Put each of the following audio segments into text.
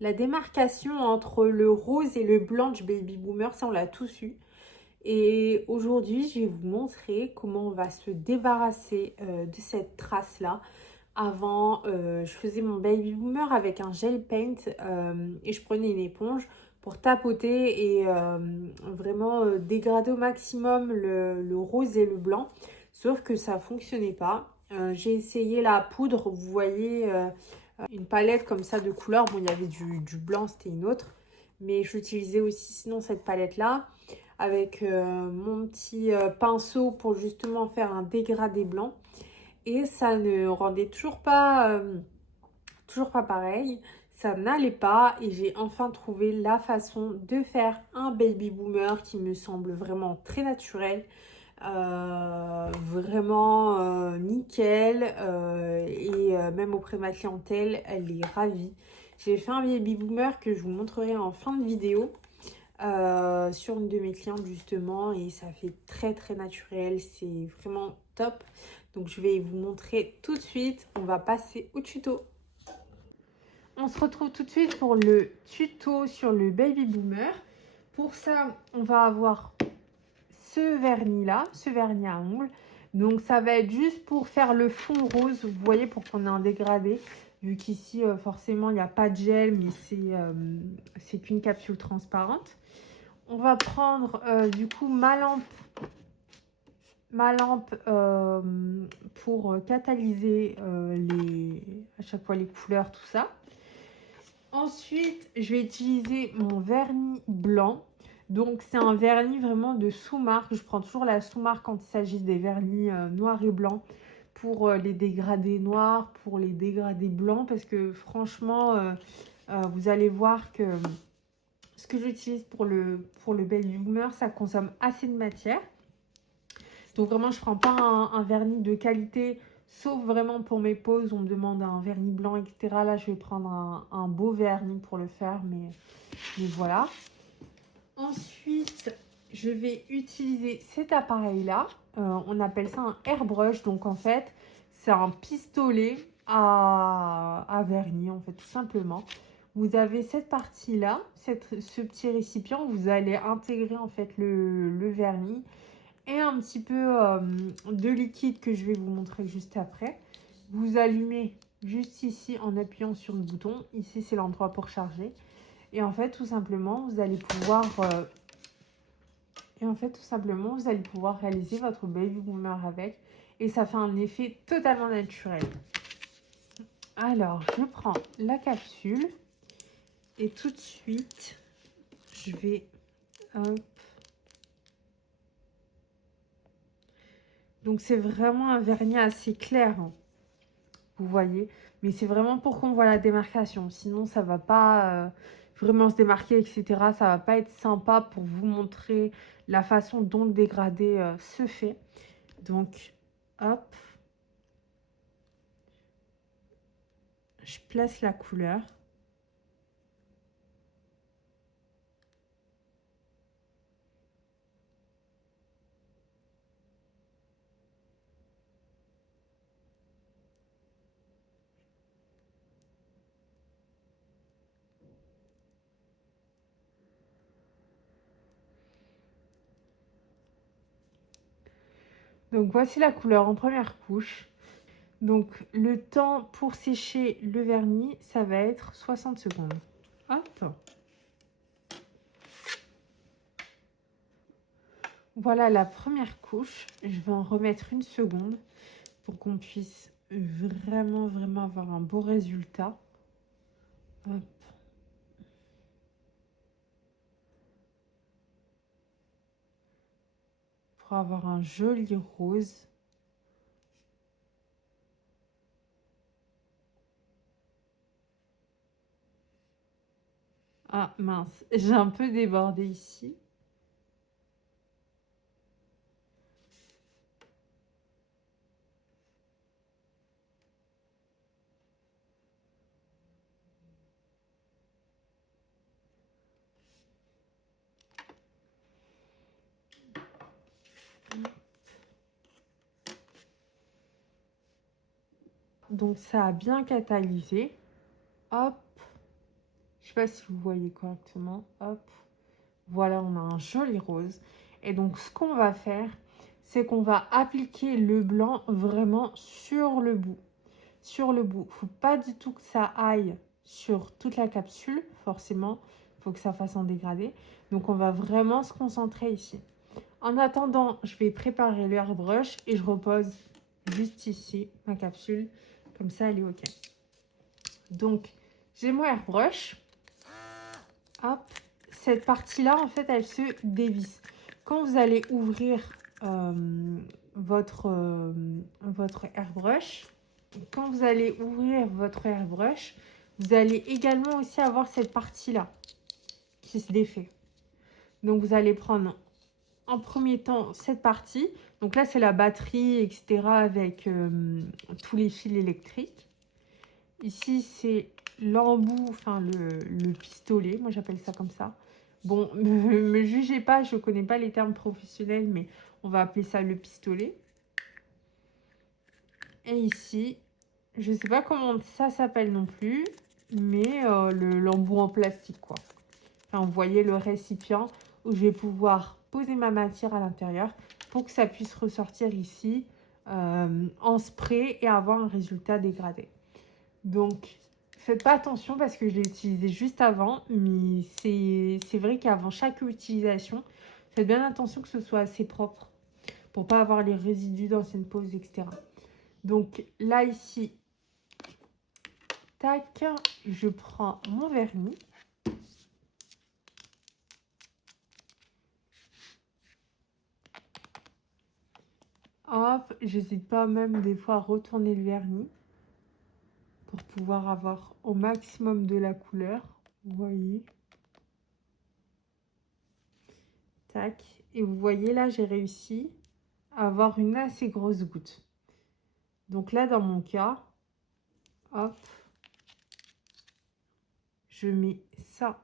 La démarcation entre le rose et le blanc du baby boomer, ça on l'a tous eu. Et aujourd'hui, je vais vous montrer comment on va se débarrasser de cette trace-là. Avant, je faisais mon baby boomer avec un gel paint et je prenais une éponge pour tapoter et vraiment dégrader au maximum le rose et le blanc. Sauf que ça ne fonctionnait pas. J'ai essayé la poudre, vous voyez, une palette comme ça de couleurs. Bon, il y avait du blanc, c'était une autre. Mais j'utilisais aussi sinon cette palette-là avec mon petit pinceau pour justement faire un dégradé blanc. Et ça ne rendait toujours pas pareil. Ça n'allait pas et j'ai enfin trouvé la façon de faire un baby boomer qui me semble vraiment très naturel. Vraiment nickel et même auprès de ma clientèle, elle est ravie. J'ai fait un baby boomer que je vous montrerai en fin de vidéo sur une de mes clientes justement et ça fait très naturel, c'est vraiment top. Donc je vais vous montrer tout de suite, on va passer au tuto. On se retrouve tout de suite pour le tuto sur le baby boomer. Pour ça, on va avoir ce vernis là, ce vernis à ongles. Donc ça va être juste pour faire le fond rose, vous voyez, pour qu'on ait un dégradé. Vu qu'ici, forcément, il n'y a pas de gel, mais c'est qu'une capsule transparente. On va prendre du coup ma lampe pour catalyser à chaque fois les couleurs, tout ça. Ensuite, je vais utiliser mon vernis blanc. Donc, c'est un vernis vraiment de sous-marque. Je prends toujours la sous-marque quand il s'agit des vernis noirs et blancs pour les dégradés noirs, pour les dégradés blancs. Parce que franchement, vous allez voir que ce que j'utilise pour le baby boomer, ça consomme assez de matière. Donc vraiment, je ne prends pas un vernis de qualité, sauf vraiment pour mes poses. On me demande un vernis blanc, etc. Là, je vais prendre un beau vernis pour le faire, mais voilà. Ensuite, je vais utiliser cet appareil-là. On appelle ça un airbrush. Donc en fait, c'est un pistolet à vernis, en fait, tout simplement. Vous avez cette partie-là, ce petit récipient, vous allez intégrer en fait le vernis et un petit peu de liquide que je vais vous montrer juste après. Vous allumez juste ici en appuyant sur le bouton. Ici, c'est l'endroit pour charger. Et en fait, tout simplement, vous allez pouvoir réaliser votre baby boomer avec. Et ça fait un effet totalement naturel. Alors, je prends la capsule. Et tout de suite, je vais... Hop. Donc, c'est vraiment un vernis assez clair, hein, vous voyez. Mais c'est vraiment pour qu'on voit la démarcation. Sinon, ça ne va pas vraiment se démarquer, etc. Ça ne va pas être sympa pour vous montrer la façon dont le dégradé se fait. Donc, hop. Je place la couleur. Donc, voici la couleur en première couche. Donc, le temps pour sécher le vernis, ça va être 60 secondes. Hop. Voilà la première couche. Je vais en remettre une seconde pour qu'on puisse vraiment avoir un beau résultat. Hop. Pour avoir un joli rose. Ah mince, j'ai un peu débordé ici. Donc ça a bien catalysé. Hop, sais pas si vous voyez correctement. Hop. Voilà, on a un joli rose. Et donc, ce qu'on va faire, c'est qu'on va appliquer le blanc vraiment sur le bout. Sur le bout. Il ne faut pas du tout que ça aille sur toute la capsule, forcément. Il faut que ça fasse un dégradé. Donc, on va vraiment se concentrer ici. En attendant, je vais préparer le airbrush et je repose juste ici ma capsule. Comme ça, elle est OK. Donc, j'ai mon airbrush. Hop. Cette partie-là, en fait, elle se dévisse. Quand vous allez ouvrir votre airbrush, vous allez également aussi avoir cette partie-là qui se défait. Donc, vous allez prendre en premier temps cette partie. Donc là, c'est la batterie, etc. avec tous les fils électriques. Ici, c'est l'embout, enfin le pistolet. Moi, j'appelle ça comme ça. Bon, me jugez pas, je ne connais pas les termes professionnels, mais on va appeler ça le pistolet. Et ici, je ne sais pas comment ça s'appelle non plus, mais l'embout en plastique, quoi. Enfin, vous voyez le récipient où je vais pouvoir poser ma matière à l'intérieur pour que ça puisse ressortir ici en spray et avoir un résultat dégradé. Donc, faites pas attention parce que je l'ai utilisé juste avant, mais c'est vrai qu'avant chaque utilisation, faites bien attention que ce soit assez propre pour pas avoir les résidus d'anciennes poses, etc. Donc là, ici, tac, je prends mon vernis. Hop, j'hésite pas même des fois à retourner le vernis pour pouvoir avoir au maximum de la couleur. Vous voyez. Tac. Et vous voyez là, j'ai réussi à avoir une assez grosse goutte. Donc là, dans mon cas, hop, je mets ça.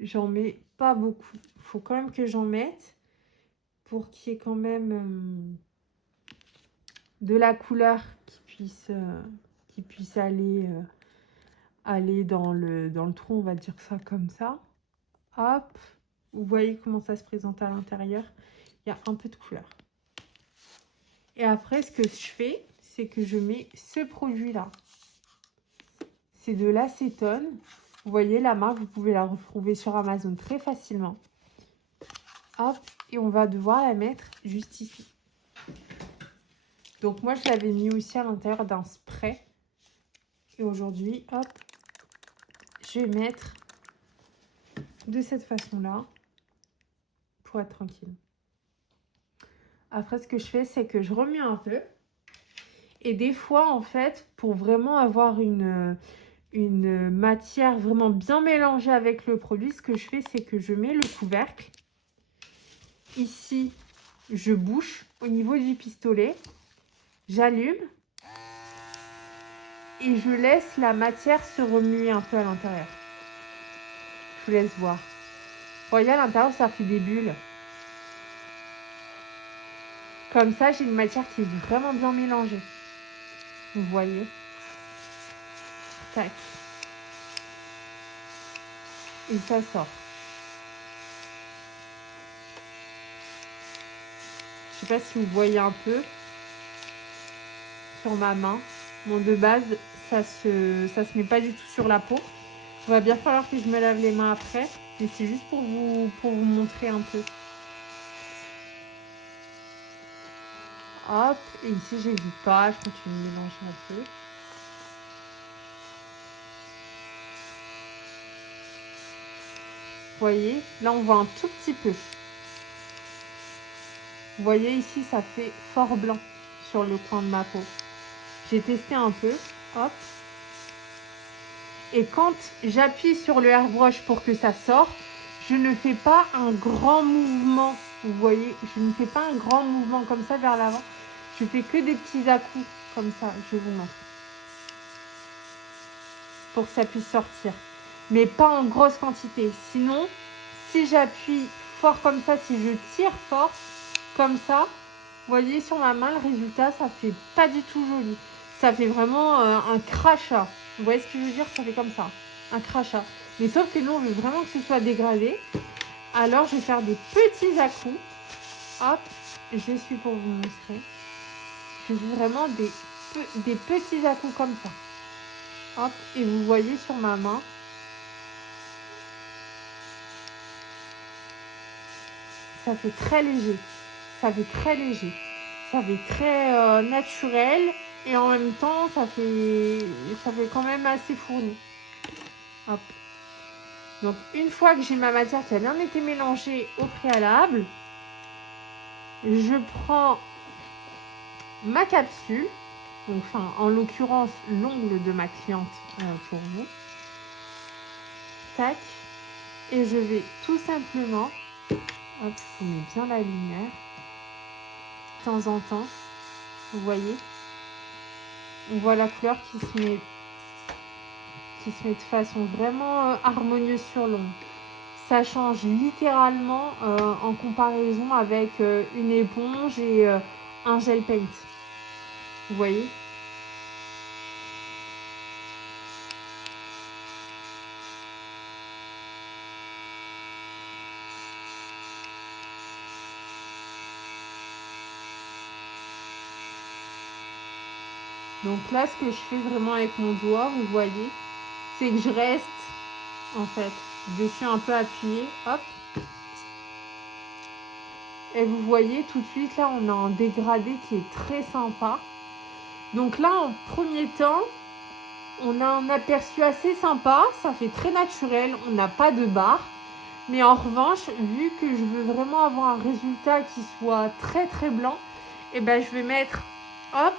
J'en mets pas beaucoup. Il faut quand même que j'en mette pour qu'il y ait quand même de la couleur qui puisse aller dans le trou, on va dire ça comme ça. Hop, vous voyez comment ça se présente à l'intérieur. Il y a un peu de couleur. Et après, ce que je fais, c'est que je mets ce produit-là. C'est de l'acétone. Vous voyez, la marque, vous pouvez la retrouver sur Amazon très facilement. Hop, et on va devoir la mettre juste ici. Donc moi, je l'avais mis aussi à l'intérieur d'un spray. Et aujourd'hui, hop, je vais mettre de cette façon-là pour être tranquille. Après, ce que je fais, c'est que je remue un peu. Et des fois, en fait, pour vraiment avoir une matière vraiment bien mélangée avec le produit, ce que je fais, c'est que je mets le couvercle. Ici, je bouche au niveau du pistolet. J'allume. Et je laisse la matière se remuer un peu à l'intérieur. Je vous laisse voir. Vous voyez, à l'intérieur, ça fait des bulles. Comme ça, j'ai une matière qui est vraiment bien mélangée. Vous voyez. Tac. Et ça sort. Je sais pas si vous voyez un peu sur ma main. Bon, de base, ça se met pas du tout sur la peau. Il va bien falloir que je me lave les mains après. Mais c'est juste pour vous montrer un peu. Hop. Et ici, j'hésite pas. Je continue de mélanger un peu. Vous voyez, là on voit un tout petit peu. Vous voyez ici, ça fait fort blanc sur le coin de ma peau. J'ai testé un peu, hop. Et quand j'appuie sur le airbrush pour que ça sorte, je ne fais pas un grand mouvement. Vous voyez, je ne fais pas un grand mouvement comme ça vers l'avant. Je fais que des petits à-coups comme ça, je vous montre. Pour que ça puisse sortir. Mais pas en grosse quantité. Sinon, si j'appuie fort comme ça, si je tire fort comme ça, vous voyez sur ma main, le résultat, ça fait pas du tout joli. ça fait vraiment un crachat. Vous voyez ce que je veux dire? Ça fait comme ça, un crachat. Mais sauf que nous, on veut vraiment que ce soit dégradé. Alors, je vais faire des petits à-coups. Hop, je suis pour vous montrer. Je fais vraiment des petits à-coups comme ça. Hop, et vous voyez sur ma main. Ça fait très léger. Ça fait très léger. Ça fait très naturel. Et en même temps, ça fait quand même assez fourni. Hop. Donc, une fois que j'ai ma matière qui a bien été mélangée au préalable, je prends ma capsule, donc, enfin, en l'occurrence, l'ongle de ma cliente pour vous. Tac. Et je vais tout simplement, hop, je vous mets bien la lumière, de temps en temps, vous voyez, on voit la couleur qui se met de façon vraiment harmonieuse sur l'ongle. Ça change littéralement en comparaison avec une éponge et un gel paint. Vous voyez? Donc là, ce que je fais vraiment avec mon doigt, vous voyez, c'est que je reste en fait dessus un peu appuyé. Hop. Et vous voyez tout de suite, là, on a un dégradé qui est très sympa. Donc là, en premier temps, on a un aperçu assez sympa. Ça fait très naturel. On n'a pas de barre. Mais en revanche, vu que je veux vraiment avoir un résultat qui soit très très blanc, et ben je vais mettre, hop,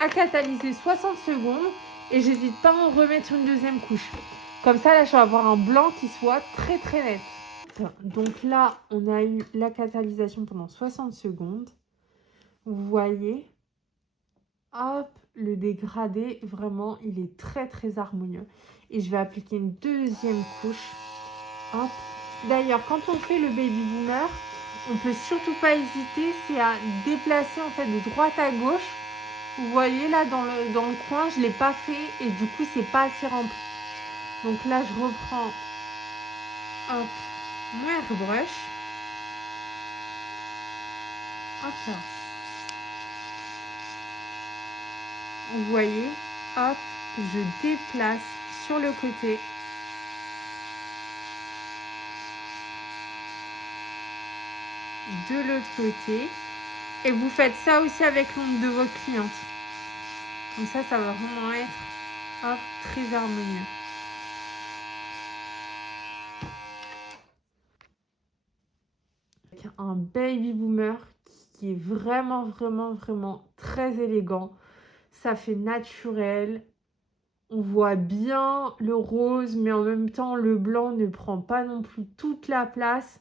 à catalyser 60 secondes. Et j'hésite pas à en remettre une deuxième couche. Comme ça, là, je vais avoir un blanc qui soit très très net. Donc là, on a eu la catalysation pendant 60 secondes. Vous voyez, hop, le dégradé, vraiment, il est très très harmonieux. Et je vais appliquer une deuxième couche. Hop. D'ailleurs, quand on fait le baby boomer, on peut surtout pas hésiter, c'est à déplacer en fait de droite à gauche. Vous voyez là dans le coin, je l'ai pas fait et du coup c'est pas assez rempli. Donc là, je reprends, hop, mon airbrush. Hop là. Vous voyez, hop, je déplace sur le côté. De l'autre côté. Et vous faites ça aussi avec l'ongle de votre cliente. Comme ça, ça va vraiment être, hop, très harmonieux. Avec un baby boomer qui est vraiment, vraiment, vraiment très élégant. Ça fait naturel. On voit bien le rose, mais en même temps, le blanc ne prend pas non plus toute la place.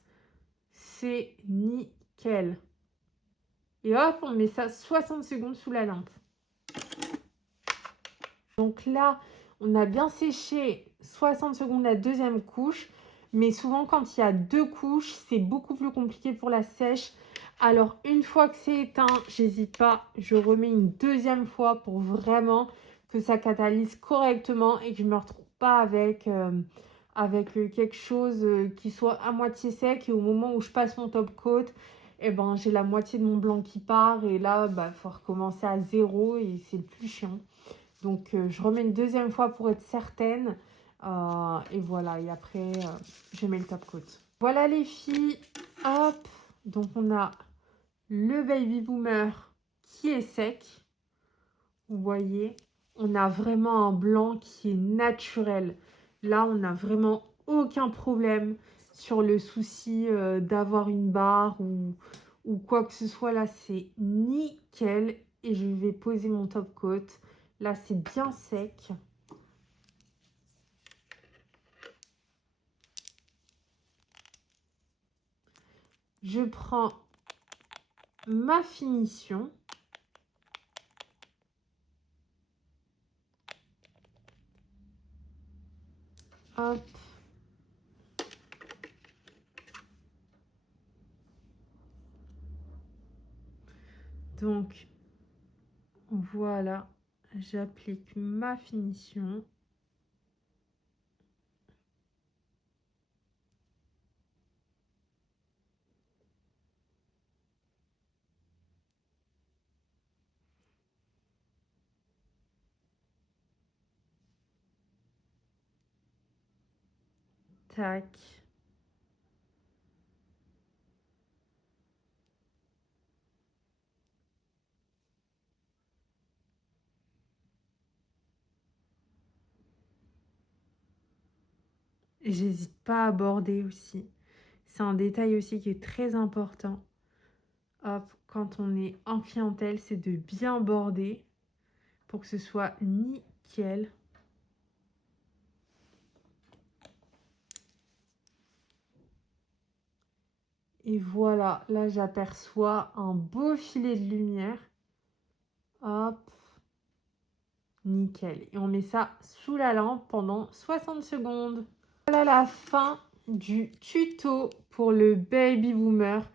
C'est nickel. Et hop, on met ça 60 secondes sous la lampe. Donc là, on a bien séché 60 secondes la deuxième couche. Mais souvent, quand il y a deux couches, c'est beaucoup plus compliqué pour la sèche. Alors, une fois que c'est éteint, j'hésite pas, je remets une deuxième fois pour vraiment que ça catalyse correctement et que je ne me retrouve pas avec, quelque chose qui soit à moitié sec. Et au moment où je passe mon top coat, eh ben, j'ai la moitié de mon blanc qui part. Et là, il faut recommencer à zéro et c'est le plus chiant. Donc, je remets une deuxième fois pour être certaine. Et voilà, et après, je mets le top coat. Voilà les filles, hop. Donc, on a le baby boomer qui est sec. Vous voyez, on a vraiment un blanc qui est naturel. Là, on n'a vraiment aucun problème sur le souci d'avoir une barre ou quoi que ce soit. Là, c'est nickel. Et je vais poser mon top coat. Là, c'est bien sec. Je prends ma finition. Hop. Donc, voilà. j'applique ma finition. Tac. J'hésite pas à border aussi. C'est un détail aussi qui est très important. Hop, quand on est en clientèle, c'est de bien border pour que ce soit nickel. Et voilà, là j'aperçois un beau filet de lumière. Hop, nickel. Et on met ça sous la lampe pendant 60 secondes. Voilà la fin du tuto pour le baby boomer.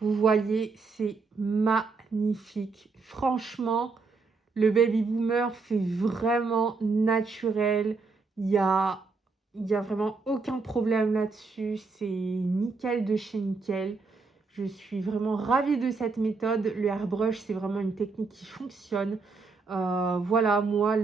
Vous voyez, c'est magnifique. Franchement, le baby boomer fait vraiment naturel. Il y a vraiment aucun problème là-dessus. C'est nickel de chez nickel. Je suis vraiment ravie de cette méthode. Le airbrush, c'est vraiment une technique qui fonctionne. Voilà, moi,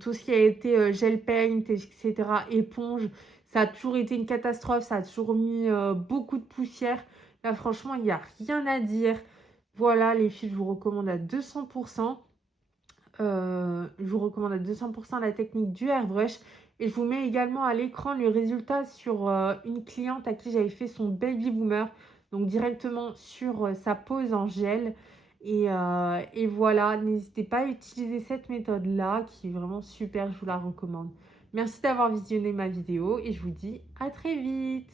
tout ce qui a été gel paint, etc., éponge, ça a toujours été une catastrophe. Ça a toujours mis beaucoup de poussière. Là, franchement, il n'y a rien à dire. Voilà, les filles, je vous recommande à 200%. Je vous recommande à 200% la technique du airbrush. Et je vous mets également à l'écran le résultat sur une cliente à qui j'avais fait son baby boomer. Donc directement sur sa pose en gel. Et voilà, n'hésitez pas à utiliser cette méthode-là qui est vraiment super, je vous la recommande. Merci d'avoir visionné ma vidéo et je vous dis à très vite.